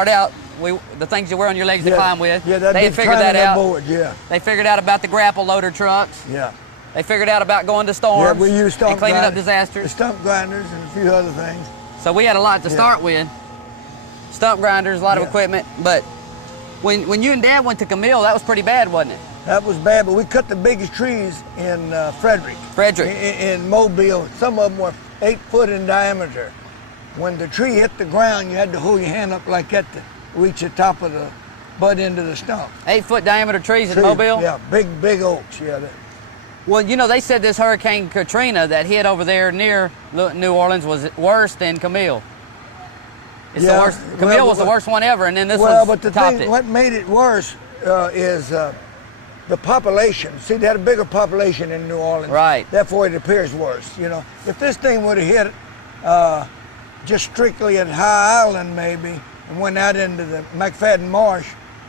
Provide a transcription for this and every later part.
Start out, the things you wear on your legs to climb with. Yeah, they had figured that out. Board, yeah. They figured out about the grapple loader trucks. Yeah. They figured out about going to storms. Yeah, we used stump and cleaning up grinders, disasters. Stump grinders and a few other things. So we had a lot to start with. Stump grinders, a lot of equipment. But when you and Dad went to Camille, that was pretty bad, wasn't it? That was bad, but we cut the biggest trees in Frederick. In Mobile. Some of them were 8 foot in diameter. When the tree hit the ground, you had to hold your hand up like that to reach the top of the butt end of the stump. 8 foot diameter trees in Mobile? Yeah, big oaks, yeah. Well, you know, they said this Hurricane Katrina that hit over there near New Orleans was worse than Camille. It's the worst. Camille was the worst one ever, and then this one but the topped thing, it. what made it worse is the population. See, they had a bigger population in New Orleans. Right. Therefore, it appears worse. You know, if this thing would have hit just strictly at High Island, maybe, and went out into the McFadden Marsh,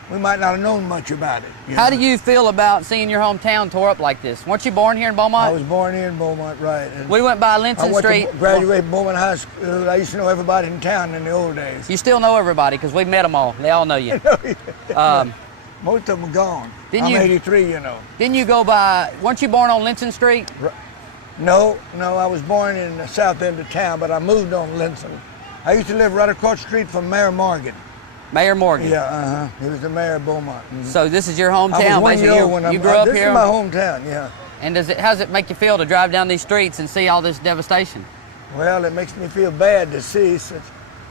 we might not have known much about it. How do you feel about seeing your hometown tore up like this? Weren't you born here in Beaumont? I was born here in Beaumont, right. And we went by Linton Street. I graduated Beaumont High School. I used to know everybody in town in the old days. You still know everybody because we met them all. They all know you. Most of them are gone. I'm 83, you know. Didn't you go by, weren't you born on Linton Street? No, I was born in the south end of town, but I moved on Linton. I used to live right across the street from Mayor Morgan. Mayor Morgan? Yeah, he was the mayor of Beaumont. Mm-hmm. So this is your hometown, I was 1 year old when you grew up here? This is my hometown, yeah. And how's it make you feel to drive down these streets and see all this devastation? Well, it makes me feel bad to see such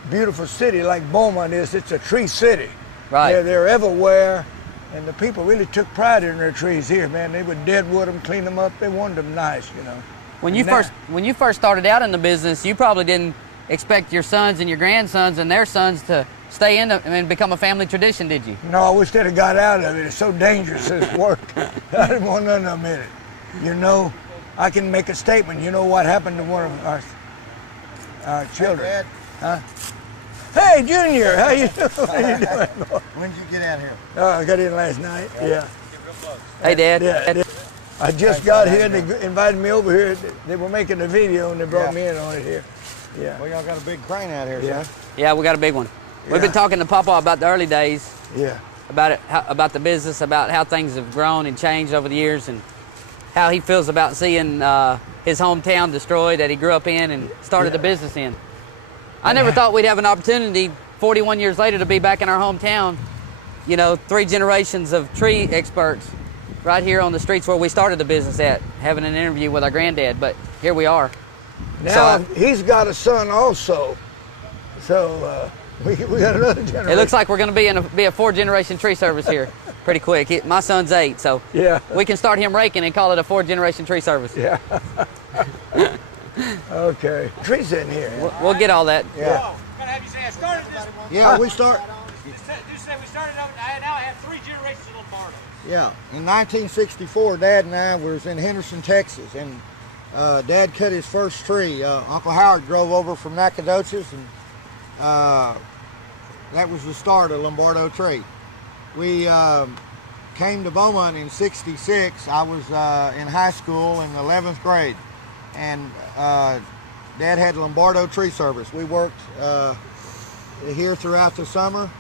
a beautiful city like Beaumont is. It's a tree city. Right. They're everywhere, and the people really took pride in their trees here, man. They would deadwood them, clean them up. They wanted them nice, you know. When you first started out in the business, you probably didn't expect your sons and your grandsons and their sons to stay in and become a family tradition, did you? No, I wish they'd have got out of it. It's so dangerous, this work. I didn't want none of them in it. You know, I can make a statement. You know what happened to one of our children? Hey, Dad. Huh? Hey, Junior, how you doing? How you doing? When did you get out here? I got in last night, yeah. Hey, Dad. Yeah. I just got here, and they invited me over here. They were making a video, and they brought me in on it here. Yeah. Well, y'all got a big crane out here, yeah. son. Yeah, we got a big one. We've been talking to Papa about the early days. Yeah. About it, about the business, about how things have grown and changed over the years, and how he feels about seeing his hometown destroyed that he grew up in and started the business in. I never thought we'd have an opportunity 41 years later to be back in our hometown. You know, 3 generations of tree experts right here on the streets where we started the business at, having an interview with our granddad, but here we are. Now, he's got a son also, so we got another generation. It looks like we're going to be a 4-generation tree service here pretty quick. My son's 8, so we can start him raking and call it a 4-generation tree service. Yeah. Okay. Trees in here. We'll get all that. Yeah. Yeah, we start. You said we started over, now I have 3 generations of Lombardo. Yeah, in 1964, Dad and I was in Henderson, Texas, and Dad cut his first tree. Uncle Howard drove over from Nacogdoches, and that was the start of Lombardo Tree. We came to Beaumont in '66. I was in high school in the 11th grade, and Dad had Lombardo Tree Service. We worked here throughout the summer,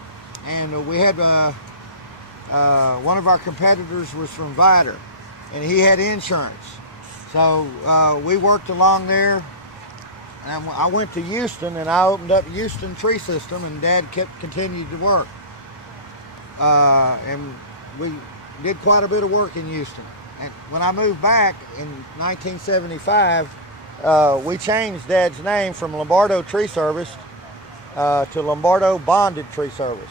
and we had one of our competitors was from Vider, and he had insurance. So we worked along there, and I went to Houston, and I opened up Houston Tree System, and Dad continued to work. And we did quite a bit of work in Houston. And when I moved back in 1975, we changed Dad's name from Lombardo Tree Service to Lombardo Bonded Tree Service.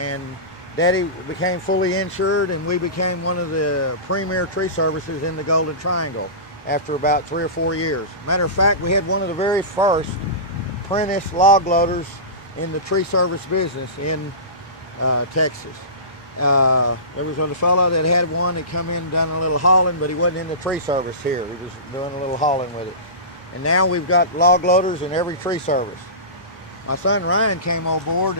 And Daddy became fully insured, and we became one of the premier tree services in the Golden Triangle after about 3 or 4 years. Matter of fact, we had one of the very first apprentice log loaders in the tree service business in Texas. There was a fellow that had one that come in and done a little hauling, but he wasn't in the tree service here. He was doing a little hauling with it. And now we've got log loaders in every tree service. My son Ryan came on board,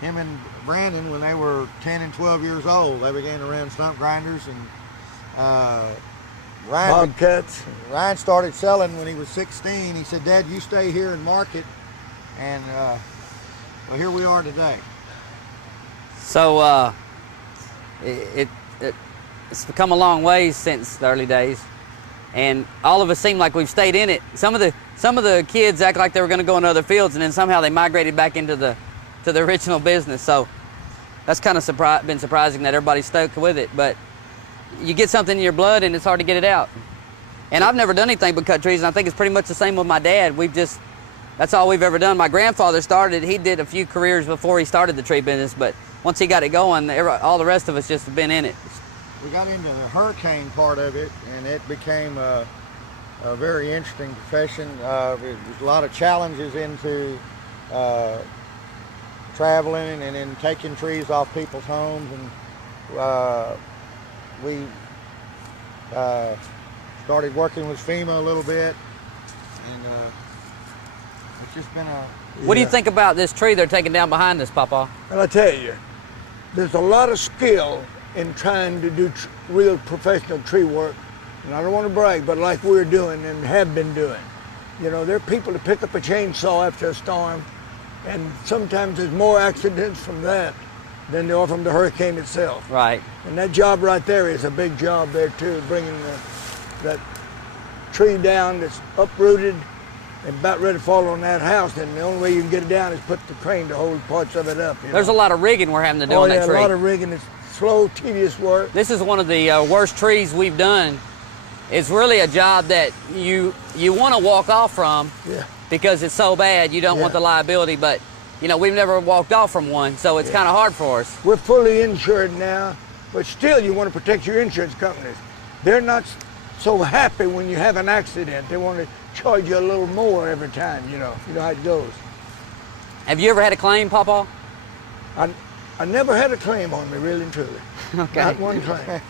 him and Brandon, when they were 10 and 12 years old. They began to run stump grinders, and Ryan started selling when he was 16. He said, "Dad, you stay here and market, and Well, here we are today. So it's become a long way since the early days, and all of us seem like we've stayed in it. Some of the kids act like they were going to go into other fields, and then somehow they migrated back into the original business. So that's kind of been surprising that everybody's stuck with it. But you get something in your blood, and it's hard to get it out. And I've never done anything but cut trees, and I think it's pretty much the same with my dad. That's all we've ever done. My grandfather started, he did a few careers before he started the tree business, but once he got it going, all the rest of us just have been in it. We got into the hurricane part of it, and it became a very interesting profession. There's a lot of challenges into traveling and then taking trees off people's homes, and we started working with FEMA a little bit, and it's just been a... What do you think about this tree they're taking down behind us, Papa? Well, I tell you, there's a lot of skill in trying to do real professional tree work, and I don't want to brag, but like we're doing and have been doing. You know, there are people that pick up a chainsaw after a storm, and sometimes there's more accidents from that than there are from the hurricane itself. Right. And that job right there is a big job there too, bringing that tree down that's uprooted and about ready to fall on that house, and the only way you can get it down is put the crane to hold parts of it up. There's a lot of rigging we're having to do on that tree. Oh yeah, a lot of rigging. It's slow, tedious work. This is one of the worst trees we've done. It's really a job that you want to walk off from, because it's so bad. You don't want the liability, but you know, we've never walked off from one, so it's kind of hard for us. We're fully insured now, but still you want to protect your insurance companies. They're not so happy when you have an accident. They want to charge you a little more every time, you know how it goes. Have you ever had a claim, Papa? I never had a claim on me, really and truly. Okay. Not one claim.